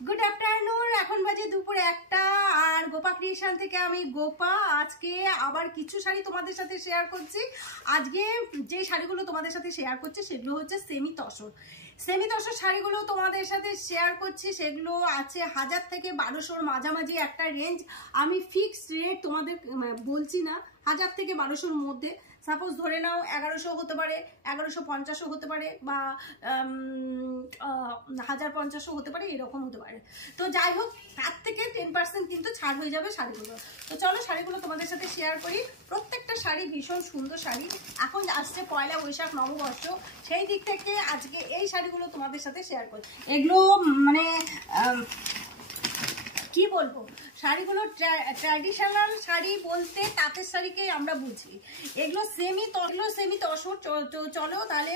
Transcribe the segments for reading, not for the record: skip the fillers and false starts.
Good afternoon. এখন বাজে দুপুর 1টা আর গোপা ক্রিয়েশন থেকে আমি গোপা আজকে আবার কিছু শাড়ি তোমাদের সাথে শেয়ার করছি। আজকে যে শাড়িগুলো তোমাদের সাথে শেয়ার করছি সেগুলো হচ্ছে সেমি তসর শাড়িগুলো তোমাদের সাথে শেয়ার করছি। সেগুলো আছে 1000 থেকে 1200-র মাঝামাঝি একটা রেঞ্জ। আমি ফিক্সড রেট তোমাদের বলছি না, 1000 থেকে 1200-র মধ্যে। সাপোজ ধরে নাও 1100 হতে পারে, 1150 হতে পারে, বা 1050 হতে পারে, এরকম হতে পারে। তো যাই হোক, তার থেকে 10% কিন্তু ছাড় হয়ে যাবে শাড়িগুলো। তো চলো শাড়িগুলো তোমাদের সাথে শেয়ার করি। প্রত্যেকটা শাড়ি ভীষণ সুন্দর শাড়ি। এখন আসছে পয়লা বৈশাখ, নববর্ষ, সেই দিক থেকে আজকে এই শাড়িগুলো তোমাদের সাথে শেয়ার করি। এগুলো মানে কি বলবো, শাড়িগুলো ট্র্যাডিশনাল শাড়ি বলতে তাঁতের শাড়িকে আমরা বুঝি। এগুলো সেমি তসর। চলো তাহলে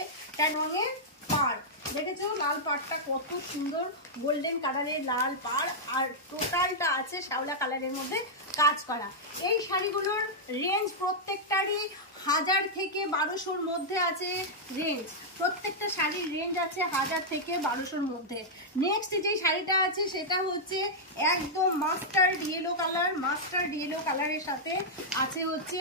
রঙের পাড় দেখেছো, লাল পাড়টা কত সুন্দর, গোল্ডেন কালারের লাল পাড়, আর টোটালটা আছে শ্যাওলা কালারের মধ্যে কাজ করা। এই শাড়িগুলোর রেঞ্জ প্রত্যেকটারই 1000 থেকে 1200-র মধ্যে আছে রেঞ্জ। প্রত্যেকটা শাড়ির রেঞ্জ আছে 1000 থেকে 1200-র মধ্যে। নেক্সট যে শাড়িটা আছে সেটা হচ্ছে একদম মাস্টার্ড ইয়েলো কালারের সাথে আছে হচ্ছে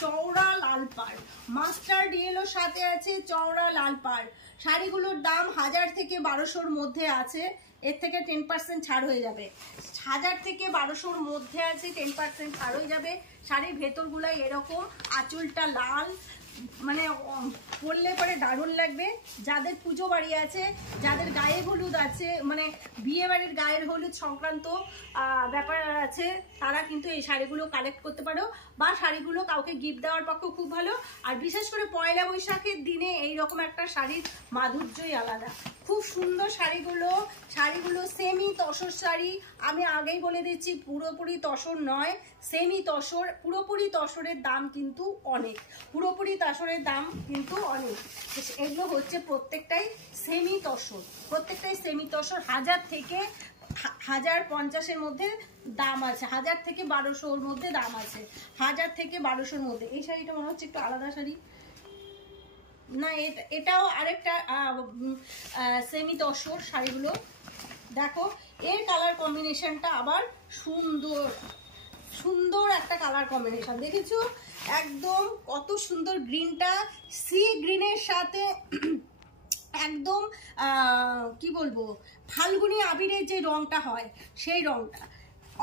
চওড়া লাল পাড়। মাস্টার্ড ইয়েলোর সাথে আছে চওড়া লাল পাড়। শাড়িগুলোর দাম 1000 থেকে 1200-র মধ্যে আছে। এর থেকে 10% ছাড় হয়ে যাবে। 1000 থেকে 1200-র মধ্যে আছে, 10% ছাড় হয়ে যাবে। শাড়ির ভেতরগুলো এরকম, আঁচলটা লাল, মানে পরলে পরে দারুণ লাগবে। যাদের পুজো বাড়ি আছে, যাদের গায়ে হলুদ আছে, মানে বিয়ে বাড়ির গায়ের হলুদ সংক্রান্ত ব্যাপার আছে, তারা কিন্তু এই শাড়িগুলো কালেক্ট করতে পারো, বা শাড়িগুলো কাউকে গিফট দেওয়ার পক্ষে খুব ভালো। আর বিশেষ করে পয়লা বৈশাখের দিনে এইরকম একটা শাড়ির মাধুর্যই আলাদা। খুব সুন্দর শাড়িগুলো সেমি তসর শাড়ি। আমি আগেই বলে দিচ্ছি, পুরোপুরি তসর নয়, সেমি তসর। পুরোপুরি তসরের দাম কিন্তু অনেক, এগুলো হচ্ছে প্রত্যেকটাই সেমি তসর। 1000 থেকে 1050-এর মধ্যে দাম আছে, 1000 থেকে 1200-র মধ্যে দাম আছে, 1000 থেকে 1200-র মধ্যে। এই শাড়িটা মনে হচ্ছে একটু আলাদা শাড়ি না, এটাও আরেকটা সেমি তসর। শাড়িগুলো দেখো, এর কালার কম্বিনেশনটা আবার সুন্দর একটা কালার কম্বিনেশন। দেখেছো একদম কত সুন্দর, গ্রিনটা সি গ্রিনের সাথে একদম কি বলবো, ফাল্গুনি আবিরের যে রংটা হয় সেই রংটা,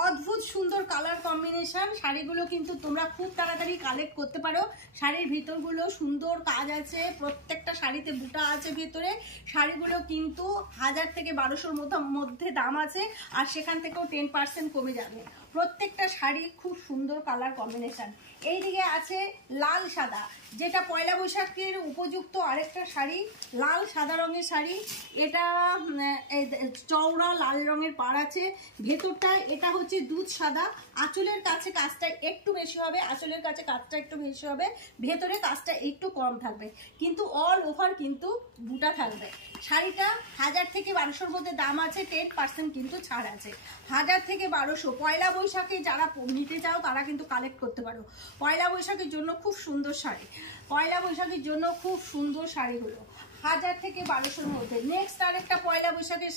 অদ্ভুত সুন্দর কালার কম্বিনেশন। শাড়িগুলো কিন্তু তোমরা খুব তাড়াতাড়ি কালেক্ট করতে পারো। শাড়ির ভিতরগুলো সুন্দর কাজ আছে, প্রত্যেকটা শাড়িতে বুটা আছে ভেতরে। শাড়িগুলো কিন্তু 1000 থেকে 1200-র মধ্যে দাম আছে, আর সেখান থেকেও 10% কমে যাবে। প্রত্যেকটা শাড়ি খুব সুন্দর কালার কম্বিনেশন। এইদিকে আছে লাল সাদা, যেটা পয়লা বৈশাখের উপযুক্ত আরেকটা শাড়ি, লাল সাদা রঙের শাড়ি। এটা চওড়া লাল রঙের পাড় আছে ভেতরটা। এটা হচ্ছে দুধ সাদা। আঁচলের কাছে কাজটা একটু বেশি হবে, ভেতরে কাজটা একটু কম থাকবে, কিন্তু অল ওভার কিন্তু বুটা থাকবে। শাড়িটা 1000 থেকে 1200-র মধ্যে দাম আছে, 10% কিন্তু ছাড় আছে। 1000 থেকে 1200 পয়লা বৈশাখে যারা নিতে চাও তারা কিন্তু কালেক্ট করতে পারো। পয়লা বৈশাখের জন্য খুব সুন্দর শাড়িগুলো 1000 থেকে 1200-র মধ্যে। নেক্সট আরেকটা পয়লা বৈশাখের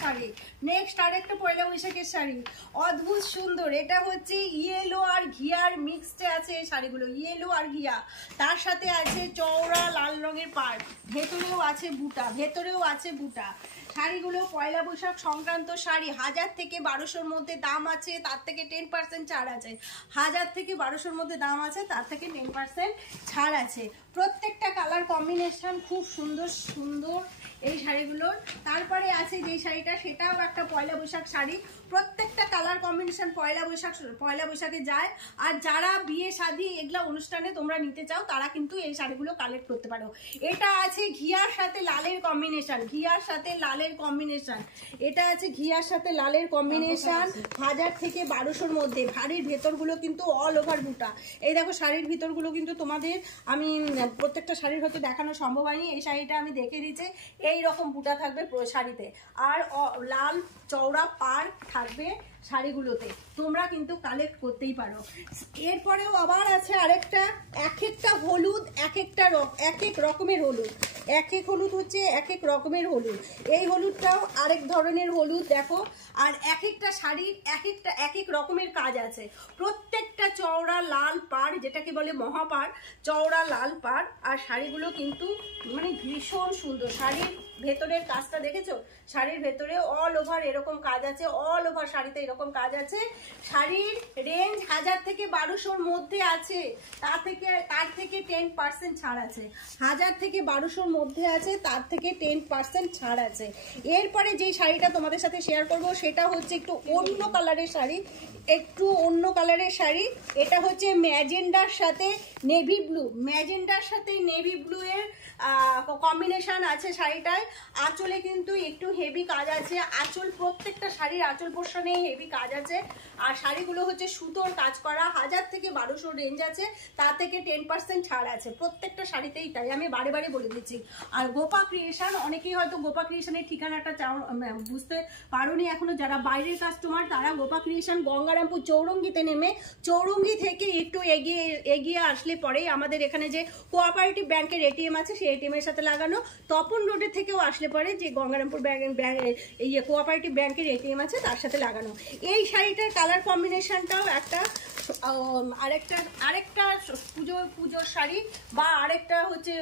শাড়ি, অদ্ভুত সুন্দর। এটা হচ্ছে ইয়েলো আর ঘিয়ার মিক্সড আছে এই শাড়িগুলো, ইয়েলো আর ঘিয়া। তার সাথে আছে চওড়া লাল রঙের পাড়, ভেতরেও আছে বুটা। শাড়িগুলো পয়লা বৈশাখ সংক্রান্ত শাড়ি। 1000 থেকে 1200-র মধ্যে দাম আছে, তার থেকে 10% ছাড় আছে। 1000 থেকে 1200-র মধ্যে দাম আছে, তার থেকে 10% ছাড় আছে। প্রত্যেকটা কালার কম্বিনেশন খুব সুন্দর এই শাড়িগুলোর। তারপরে আছে যে শাড়িটা, সেটাও একটা পয়লা বৈশাখ শাড়ি। প্রত্যেকটা কালার কম্বিনেশন পয়লা বৈশাখে যায়। আর যারা বিয়ে শাদী এগুলা অনুষ্ঠানে তোমরা নিতে চাও তারা কিন্তু এই শাড়িগুলো কালেক্ট করতে পারো। এটা আছে ঘিয়ার সাথে লালের কম্বিনেশন, এটা আছে ঘিয়ার সাথে লালের কম্বিনেশন। 1000 থেকে 1200-র মধ্যে। শাড়ির ভেতরগুলো কিন্তু অল ওভার বুটা। এই দেখো শাড়ির ভিতরগুলো কিন্তু তোমাদের আমি প্রত্যেকটা শাড়ির হয়তো দেখানো সম্ভব হয়নি, এই শাড়িটা আমি দেখে দিচ্ছি। এই রকম বুটা থাকবে শাড়িতে, আর লাল চওড়া পাড় থাকবে শাড়িগুলোতে, তোমরা কিন্তু কালেক্ট করতেই পারো। এরপরেও আবার আছে আরেকটা, এক একটা হলুদ এক এক রকমের হলুদ, এক হলুদ হচ্ছে এক এক রকমের হলুদ। এই হলুদটাও আরেক ধরনের হলুদ দেখো, আর এক একটা শাড়ির এক এক রকমের কাজ আছে। প্রত্যেকটা চওড়া লাল পাড়, যেটাকে বলে মহাপাড়, চওড়া লাল পাড়। আর শাড়িগুলো কিন্তু মানে ভীষণ সুন্দর। শাড়ির ভেতরের কাজটা দেখেছো, শাড়ির ভেতরে অল ওভার এরকম কাজ আছে, অল ওভার শাড়িতে এরকম কাজ আছে। শাড়ির রেঞ্জ 1000 থেকে 1200-র মধ্যে আছে, তার থেকে 10% ছাড় আছে। 1000 থেকে 1200-র মধ্যে আছে, তার থেকে 10% ছাড় আছে। এরপরে যে শাড়িটা তোমাদের সাথে শেয়ার করব সেটা হচ্ছে একটু অন্য কালারের শাড়ি, একটু অন্য কালারের শাড়ি। এটা হচ্ছে ম্যাজেন্ডার সাথে নেভি ব্লু, ম্যাজেন্ডার সাথে নেভি ব্লু এর কম্বিনেশন আছে শাড়িটায়। আঁচলে কিন্তু একটু হেভি কাজ আছে, আঁচল প্রত্যেকটা শাড়ির আঁচল পোর্শনে হেভি কাজ আছে। আর শাড়িগুলো হচ্ছে সুতোর কাজ করা, 1000 থেকে 1200 রেঞ্জ আছে, তা থেকে 10% ছাড় আছে প্রত্যেকটা শাড়িতেই, তাই আমি বারে বারে বলে দিচ্ছি। আর গোপা ক্রিয়েশন, অনেকেই হয়তো গোপা ক্রিয়েশনের ঠিকানাটা বুঝতে পারোনি এখনো, যারা বাইরের কাস্টমার তারা গোপা ক্রিয়েশন গঙ্গারামপুর চৌরঙ্গিতে নেমে চৌরঙ্গি থেকে একটু এগিয়ে আসলে পরেই আমাদের এখানে যে কোঅপারেটিভ ব্যাংকের এটিএম আছে সেই এটিএম এর সাথে লাগানো। তপন রোডের থেকেও আসলে পরে যে গঙ্গারামপুর কোঅপারেটিভ ব্যাংকের এটিএম আছে তার সাথে লাগানো। এই শাড়িটার কালার কম্বিনেশনটাও একটা আরেকটা পুজোর শাড়ি, বা আরেকটা হচ্ছে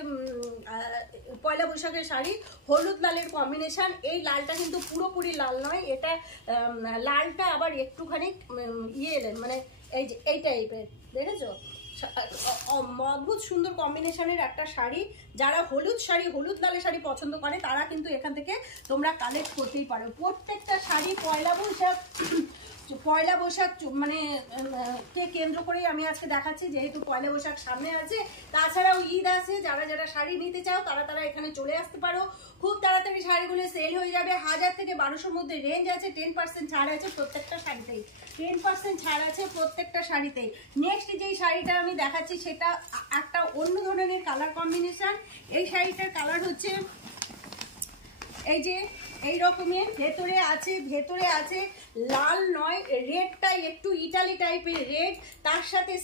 পয়লা বৈশাখের শাড়ি, হলুদ লালের কম্বিনেশন। এই লালটা কিন্তু পুরোপুরি লাল নয়, এটা লালটা আবার একটুখানি মানে এই টাইপের, দেখেছো? অদ্ভুত সুন্দর কম্বিনেশনের একটা শাড়ি। যারা হলুদ লালের শাড়ি পছন্দ করে তারা কিন্তু এখান থেকে তোমরা কালেক্ট করতেই পারো। প্রত্যেকটা শাড়ি পয়লা বৈশাখ মানে কে কেন্দ্র করেই আমি আজকে দেখাচ্ছি, যেহেতু পয়লা বৈশাখ সামনে আছে। তাছাড়াও ঈদ আছে, যারা শাড়ি নিতে চাও তারা এখানে চলে আসতে পারো। খুব তাড়াতাড়ি শাড়িগুলো সেল হয়ে যাবে। 1000 থেকে 1200-র মধ্যে রেঞ্জ আছে, 10% ছাড় আছে প্রত্যেকটা শাড়িতেই, 10% ছাড় আছে প্রত্যেকটা শাড়িতেই। নেক্সট যেই শাড়িটা আমি দেখাচ্ছি সেটা একটা অন্য ধরনের কালার কম্বিনেশন। এই শাড়িটার কালার হচ্ছে এই যে এই রকমের, ভেতরে আছে লাল নয়, রেডটা একটু ইটালি টাইপের রেড, তার সাথে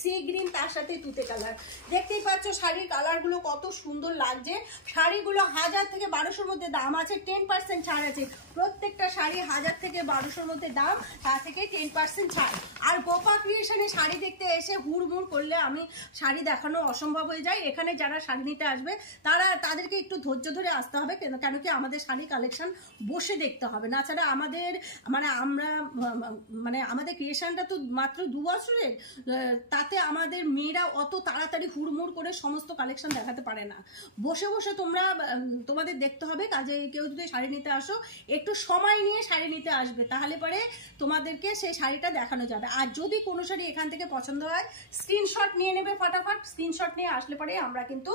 সি গ্রিন, তার সাথে তুতে কালার। দেখতেই পাচ্ছ শাড়ির কালারগুলো কত সুন্দর লাগছে। শাড়িগুলো 1000 থেকে 1200-র মধ্যে দাম আছে, 10% ছাড় আছে প্রত্যেকটা শাড়ি। 1000 থেকে 1200-র মধ্যে দাম, তা থেকে 10% ছাড়। আর গোপা ক্রিয়েশনে শাড়ি দেখতে এসে হুড়মুড় করলে আমি শাড়ি দেখানো অসম্ভব হয়ে যায়। এখানে যারা শাড়ি নিতে আসবে তাদেরকে একটু ধৈর্য ধরে আসতে হবে, কেন কি আমাদের শাড়ি কালেকশন বসে দেখতে হবে না। ছাড়া আমাদের ক্রিয়েশনটা তো মাত্র 2 বছরের, তাতে আমাদের মেয়েরা অত তাড়াতাড়ি হুড়মুড় করে সমস্ত কালেকশন দেখাতে পারে না। বসে বসে তোমাদের দেখতে হবে। কাজে কেউ যদি শাড়ি নিতে আসো একটু সময় নিয়ে শাড়ি নিতে আসবে, তাহলে পরে তোমাদেরকে সেই শাড়িটা দেখানো যাবে। আর যদি কোনো শাড়ি এখান থেকে পছন্দ হয় স্ক্রিনশট নিয়ে নেবে ফটাফট। স্ক্রিনশট নিয়ে আসলে পরে আমরা কিন্তু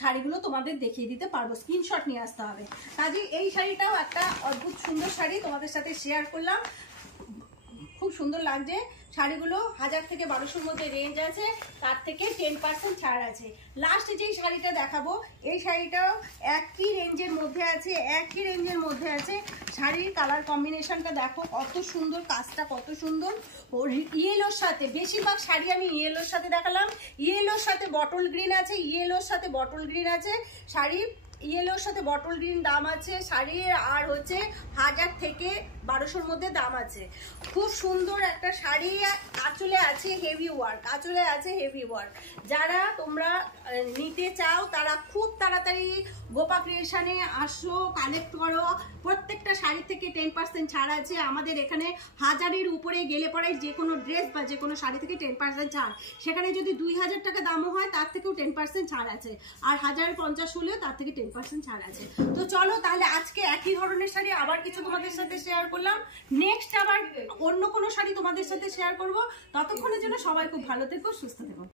শাড়িগুলো তোমাদের দেখিয়ে দিতে পারবো, স্ক্রিনশট নিয়ে আসতে হবে। কাজে এই শাড়িটাও একটা অদ্ভুত সুন্দর শাড়ি তোমাদের সাথে শেয়ার করলাম, খুব সুন্দর লাগছে। শাড়িগুলো 1000 থেকে 1200-র মধ্যে রেঞ্জ আছে, তার থেকে 10% ছাড় আছে। লাস্ট যেই শাড়িটা দেখাবো এই শাড়িটাও একই রেঞ্জের মধ্যে আছে। শাড়ির কালার কম্বিনেশনটা দেখো কত সুন্দর, কাজটা কত সুন্দর। ইয়েলোর সাথে, বেশিরভাগ শাড়ি আমি ইয়েলোর সাথে দেখালাম। ইয়েলোর সাথে বটল গ্রিন আছে, শাড়ির ইয়েলোর সাথে বটল গ্রিন দাম আছে শাড়ির, আর হচ্ছে 1000 থেকে 1200-র মধ্যে দাম আছে। খুব সুন্দর একটা শাড়ি, আঁচলে আছে হেভি ওয়ার্ক। যারা তোমরা নিতে চাও তারা খুব তাড়াতাড়ি গোপা ক্রিয়েশনে আসো, কালেক্ট করো। প্রত্যেকটা শাড়ি থেকে 10% ছাড় আছে। আমাদের এখানে 1000-এর উপরে গেলে পরে যে কোনো ড্রেস বা যে কোনো শাড়ি থেকে 10% ছাড়। সেখানে যদি 2000 টাকা দামও হয় তার থেকেও 10% ছাড় আছে। আর 1050 হলেও তার থেকে 10% ছাড় আছে। তো চলো তাহলে আজকে একই ধরনের শাড়ি আবার কিছু তোমাদের সাথে শেয়ার করলাম। নেক্সট আবার অন্য কোনো শাড়ি তোমাদের সাথে শেয়ার করবো। ততক্ষণের জন্য সবাই খুব ভালো থেকো, সুস্থ থেকো।